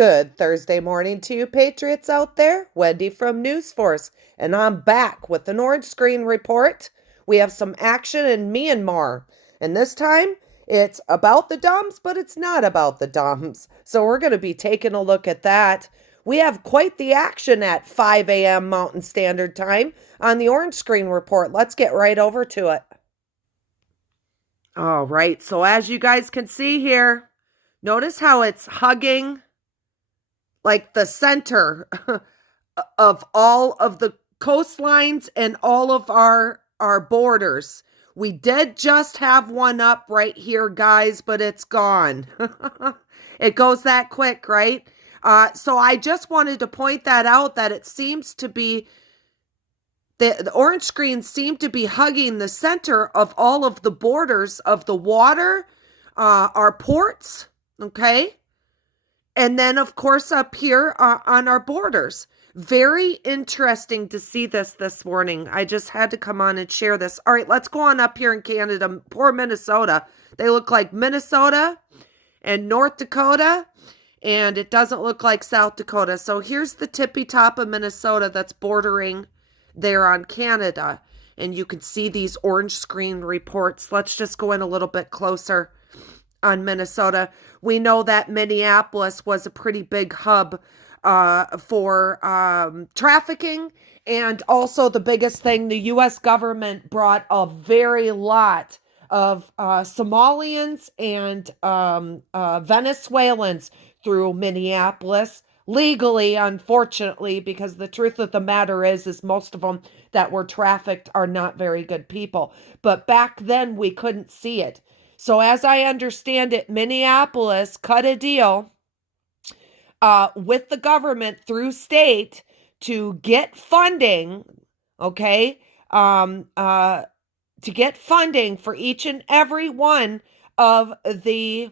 Good Thursday morning to you patriots out there. Wendy from News Force, and I'm back with an orange screen report. We have some action in Myanmar, and this time it's about the D.U.M.B s, but it's not about the D.U.M.B s. So we're going to be taking a look at that. We have quite the action at 5 a.m. Mountain Standard Time on the orange screen report. Let's get right over to it. All right, so as you guys can see here, notice how it's hugging like the center of all of the coastlines and all of our borders. We did just have one up right here, guys, but it's gone. It goes that quick, right? So I just wanted to point that out, that it seems to be, the orange screens seem to be hugging the center of all of the borders of the water, our ports, okay? And then, of course, up here on our borders. Very interesting to see this morning. I just had to come on and share this. All right, let's go on up here in Canada. Poor Minnesota. They look like Minnesota and North Dakota, and it doesn't look like South Dakota. So here's the tippy top of Minnesota that's bordering there on Canada. And you can see these orange screen reports. Let's just go in a little bit closer on Minnesota. We know that Minneapolis was a pretty big hub for trafficking, and also the biggest thing, the U.S. government brought a very lot of Somalians and Venezuelans through Minneapolis legally, unfortunately, because the truth of the matter is most of them that were trafficked are not very good people. But back then we couldn't see it. So as I understand it, Minneapolis cut a deal with the government through state to get funding, okay, to get funding for each and every one of the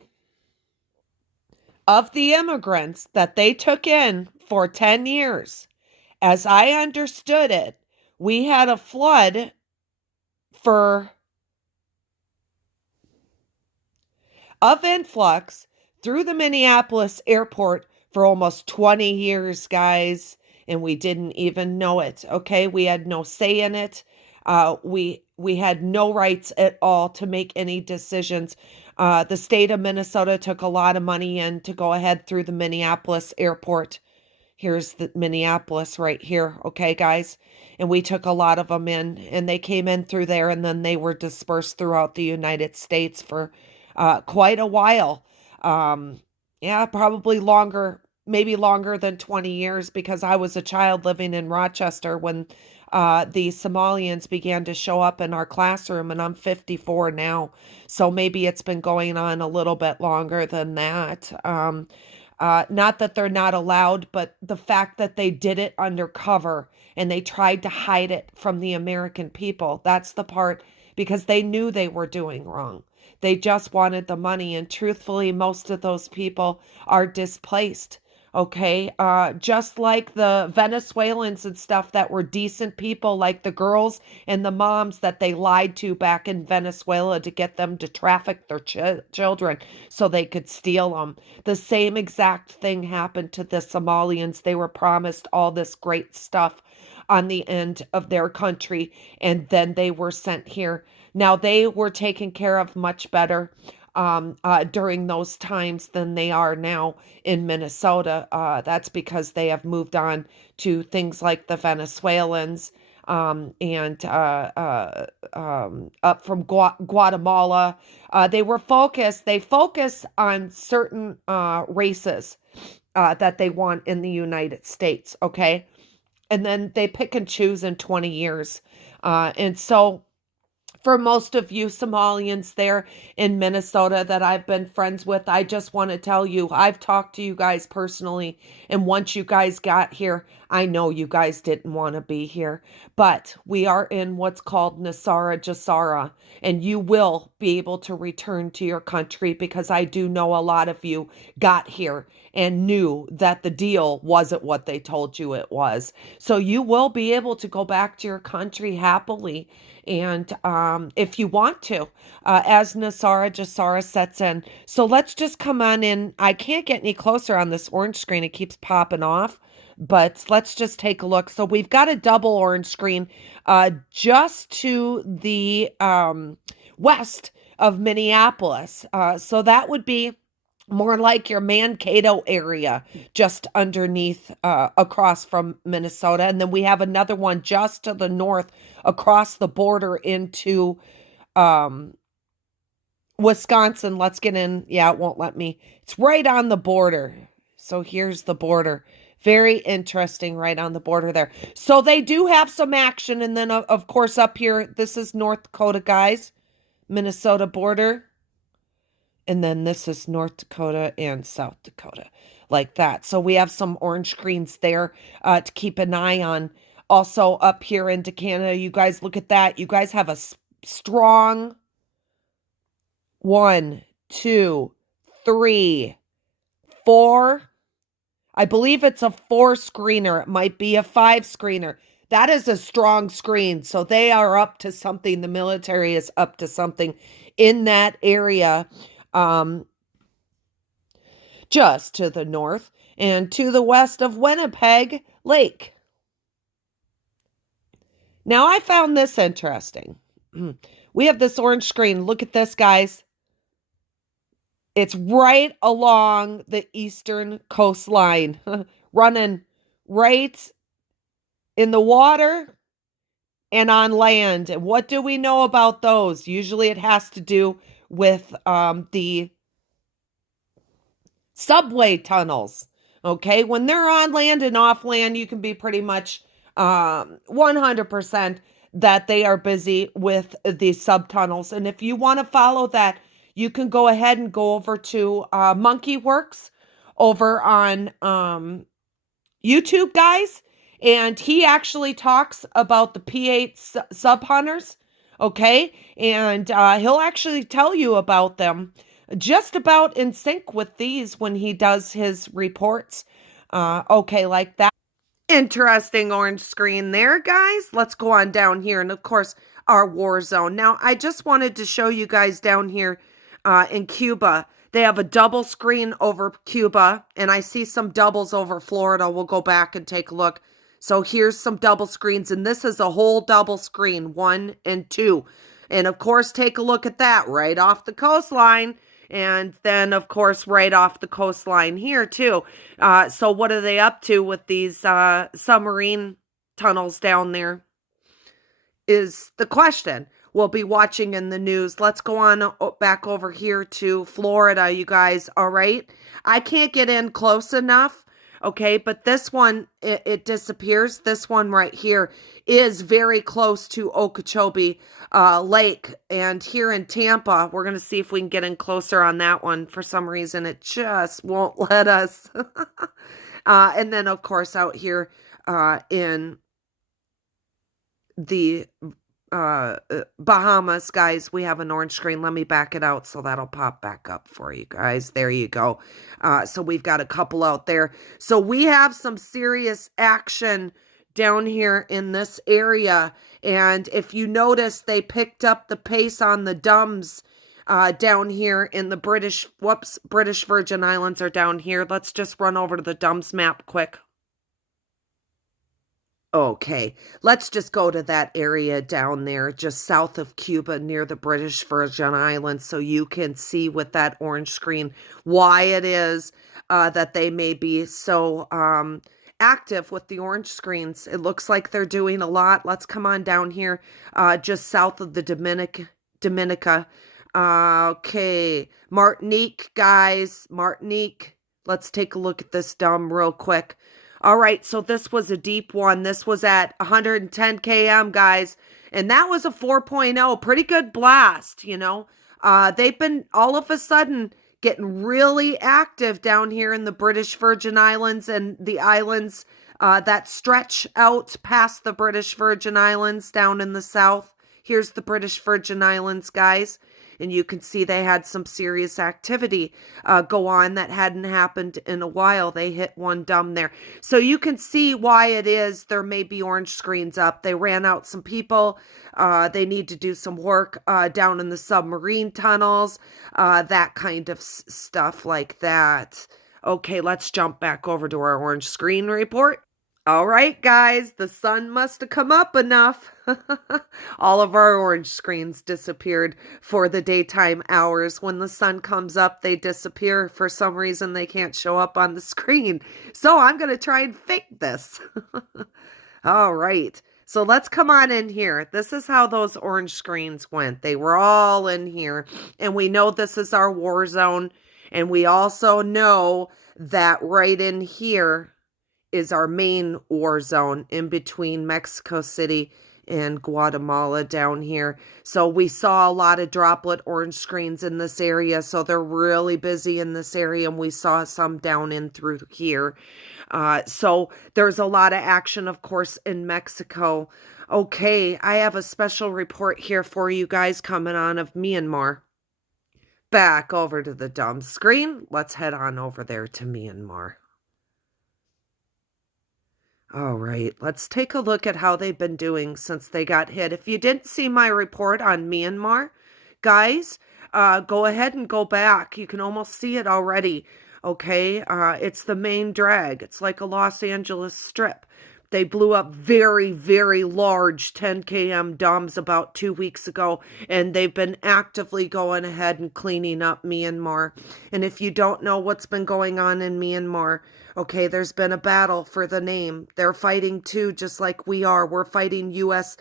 immigrants that they took in for 10 years. As I understood it, we had a flood of influx through the Minneapolis airport for almost 20 years, guys, and we didn't even know it, okay? We had no say in it. We had no rights at all to make any decisions. The state of Minnesota took a lot of money in to go ahead through the Minneapolis airport. Here's the Minneapolis right here, okay, guys? And we took a lot of them in, and they came in through there, and then they were dispersed throughout the United States for quite a while. Yeah, probably longer, maybe longer than 20 years, because I was a child living in Rochester when the Somalians began to show up in our classroom, and I'm 54 now. So maybe it's been going on a little bit longer than that. Not that they're not allowed, but the fact that they did it undercover and they tried to hide it from the American people, that's the part, because they knew they were doing wrong. They just wanted the money, and truthfully, most of those people are displaced, okay? Just like the Venezuelans and stuff that were decent people, like the girls and the moms that they lied to back in Venezuela to get them to traffic their children so they could steal them. The same exact thing happened to the Somalians. They were promised all this great stuff on the end of their country, and then they were sent here. Now, they were taken care of much better during those times than they are now in Minnesota. That's because they have moved on to things like the Venezuelans and up from Guatemala. They focus on certain races that they want in the United States, okay? And then they pick and choose in 20 years. And so for most of you Somalians there in Minnesota that I've been friends with, I just want to tell you, I've talked to you guys personally. And once you guys got here, I know you guys didn't want to be here, but we are in what's called Nasara Jasara, and you will be able to return to your country because I do know a lot of you got here and knew that the deal wasn't what they told you it was. So you will be able to go back to your country happily. And if you want to, as Nasara Jasara sets in. So let's just come on in. I can't get any closer on this orange screen. It keeps popping off. But let's just take a look. So we've got a double orange screen just to the west of Minneapolis. So that would be more like your Mankato area, just underneath, across from Minnesota. And then we have another one just to the north across the border into um, Wisconsin. Let's get in. Yeah, it won't let me. It's right on the border. So here's the border. Very interesting, right on the border there. So they do have some action. And then, of course, up here, this is North Dakota, guys. Minnesota border. And then this is North Dakota and South Dakota, like that. So we have some orange screens there to keep an eye on. Also up here into Canada, you guys look at that. You guys have a strong 1, 2, 3, 4. I believe it's a 4 screener. It might be a 5 screener. That is a strong screen. So they are up to something. The military is up to something in that area. Just to the north and to the west of Winnipeg Lake. Now, I found this interesting. We have this orange screen. Look at this, guys. It's right along the eastern coastline, running right in the water and on land. And what do we know about those? Usually it has to do with the subway tunnels. Okay, when they're on land and off land, you can be pretty much 100% that they are busy with the subtunnels. And if you want to follow that, you can go ahead and go over to Monkey Works over on YouTube, guys. And he actually talks about the P8 sub hunters. Okay, and he'll actually tell you about them just about in sync with these when he does his reports. Okay, like that. Interesting orange screen there, guys. Let's go on down here. And of course, our war zone. Now, I just wanted to show you guys down here in Cuba. They have a double screen over Cuba, and I see some doubles over Florida. We'll go back and take a look. So here's some double screens, and this is a whole double screen, 1 and 2. And of course, take a look at that right off the coastline. And then, of course, right off the coastline here, too. So what are they up to with these submarine tunnels down there is the question. We'll be watching in the news. Let's go on back over here to Florida, you guys. All right. I can't get in close enough. Okay. But this one, it disappears. This one right here is very close to Okeechobee Lake. And here in Tampa, we're going to see if we can get in closer on that one. For some reason, it just won't let us. And then, of course, out here in the Bahamas, guys, we have an orange screen. Let me back it out so that'll pop back up for you guys. There you go. So we've got a couple out there. So we have some serious action down here in this area. And if you notice, they picked up the pace on the D.U.M.Bs down here in the British Virgin Islands are down here. Let's just run over to the D.U.M.Bs map quick. Okay, let's just go to that area down there, just south of Cuba near the British Virgin Islands, so you can see with that orange screen why it is that they may be so active with the orange screens. It looks like they're doing a lot. Let's come on down here just south of the Dominica. Okay, Martinique, guys, Martinique. Let's take a look at this D.U.M.B real quick. All right, so this was a deep one. This was at 110 km, guys, and that was a 4.0. Pretty good blast, you know. They've been all of a sudden getting really active down here in the British Virgin Islands and the islands that stretch out past the British Virgin Islands down in the south. Here's the British Virgin Islands, guys. And you can see they had some serious activity go on that hadn't happened in a while. They hit one dumb there. So you can see why it is there may be orange screens up. They ran out some people. They need to do some work down in the submarine tunnels, that kind of stuff like that. Okay, let's jump back over to our orange screen report. All right, guys, the sun must have come up enough. All of our orange screens disappeared for the daytime hours. When the sun comes up, they disappear. For some reason, they can't show up on the screen. So I'm going to try and fake this. All right. So let's come on in here. This is how those orange screens went. They were all in here. And we know this is our war zone. And we also know that right in here is our main war zone in between Mexico City and Guatemala down here. So we saw a lot of droplet orange screens in this area. So they're really busy in this area. And we saw some down in through here. So there's a lot of action, of course, in Mexico. Okay, I have a special report here for you guys coming on of Myanmar. Back over to the D.U.M.B screen. Let's head on over there to Myanmar. All right, let's take a look at how they've been doing since they got hit. If you didn't see my report on Myanmar, guys, go ahead and go back. You can almost see it already, okay? It's the main drag. It's like a Los Angeles strip. They blew up very, very large 10 km DUMBs about 2 weeks ago, and they've been actively going ahead and cleaning up Myanmar. And if you don't know what's been going on in Myanmar, okay, there's been a battle for the name. They're fighting too, just like we are. We're fighting U.S.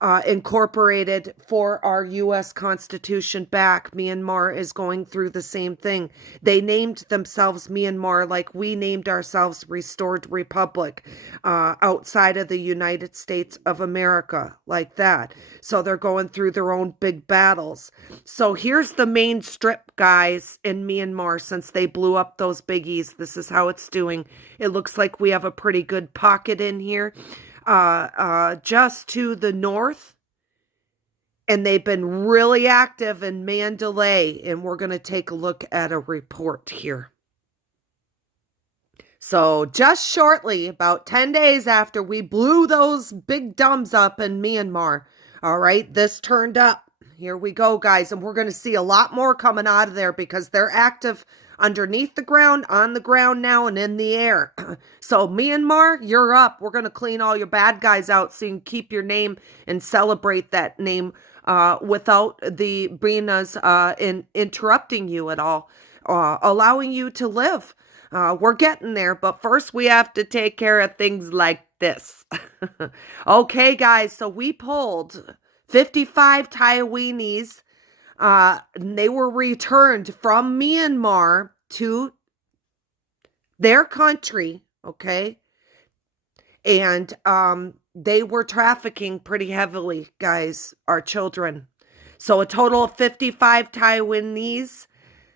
Incorporated for our U.S. Constitution back. Myanmar is going through the same thing. They named themselves Myanmar like we named ourselves Restored Republic outside of the United States of America, like that. So they're going through their own big battles. So here's the main strip, guys, in Myanmar since they blew up those biggies. This is how it's doing. It looks like we have a pretty good pocket in here. Just to the north, and they've been really active in Mandalay, and we're going to take a look at a report here. So just shortly, about 10 days after we blew those big DUMBs up in Myanmar, all right, this turned up. Here we go, guys, and we're going to see a lot more coming out of there because they're active underneath the ground, on the ground now, and in the air. So Myanmar, you're up. We're going to clean all your bad guys out so you can keep your name and celebrate that name without the Brinas interrupting you at all, allowing you to live. We're getting there, but first we have to take care of things like this. Okay, guys, so we pulled 55 Taiwanese. They were returned from Myanmar to their country, okay? And they were trafficking pretty heavily, guys, our children. So a total of 55 Taiwanese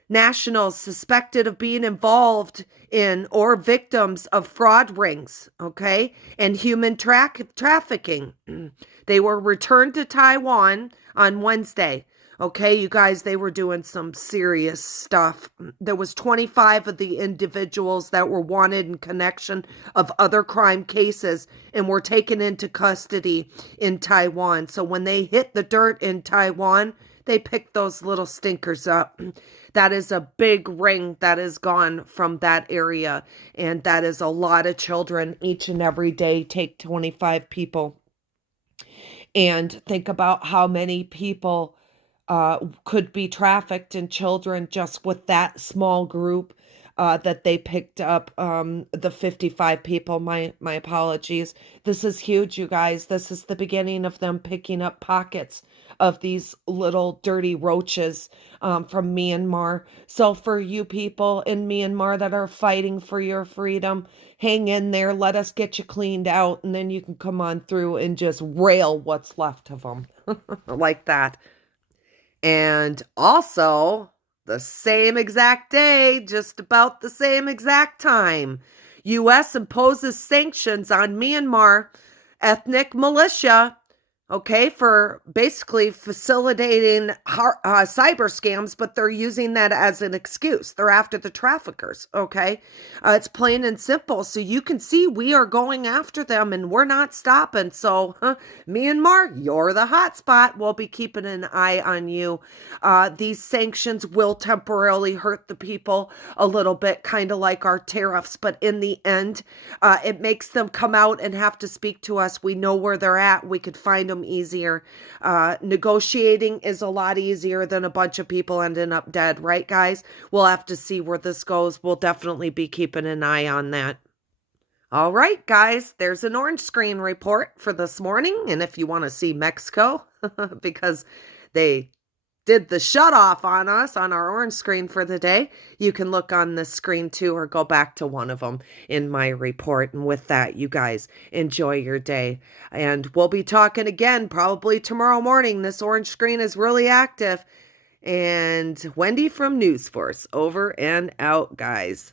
nationals suspected of being involved in or victims of fraud rings, okay, and human trafficking. They were returned to Taiwan on Wednesday. Okay, you guys, they were doing some serious stuff. There was 25 of the individuals that were wanted in connection of other crime cases and were taken into custody in Taiwan. So when they hit the dirt in Taiwan, they picked those little stinkers up. That is a big ring that is gone from that area. And that is a lot of children each and every day. Take 25 people. And think about how many people could be trafficked in children just with that small group that they picked up, the 55 people. My apologies. This is huge, you guys. This is the beginning of them picking up pockets of these little dirty roaches from Myanmar. So for you people in Myanmar that are fighting for your freedom, hang in there. Let us get you cleaned out, and then you can come on through and just rail what's left of them like that. And also, the same exact day, just about the same exact time, U.S. imposes sanctions on Myanmar ethnic militia, okay, for basically facilitating cyber scams, but they're using that as an excuse. They're after the traffickers, okay? It's plain and simple. So you can see we are going after them and we're not stopping. So, Myanmar, you're the hot spot. We'll be keeping an eye on you. These sanctions will temporarily hurt the people a little bit, kind of like our tariffs, but in the end, it makes them come out and have to speak to us. We know where they're at. We could find them easier. Negotiating is a lot easier than a bunch of people ending up dead, right, guys? We'll have to see where this goes. We'll definitely be keeping an eye on that. All right, guys, there's an orange screen report for this morning. And if you want to see Mexico, because they did the shut off on us on our orange screen for the day, you can look on this screen too, or go back to one of them in my report. And with that, you guys enjoy your day. And we'll be talking again probably tomorrow morning. This orange screen is really active. And Wendy from News Force, over and out, guys.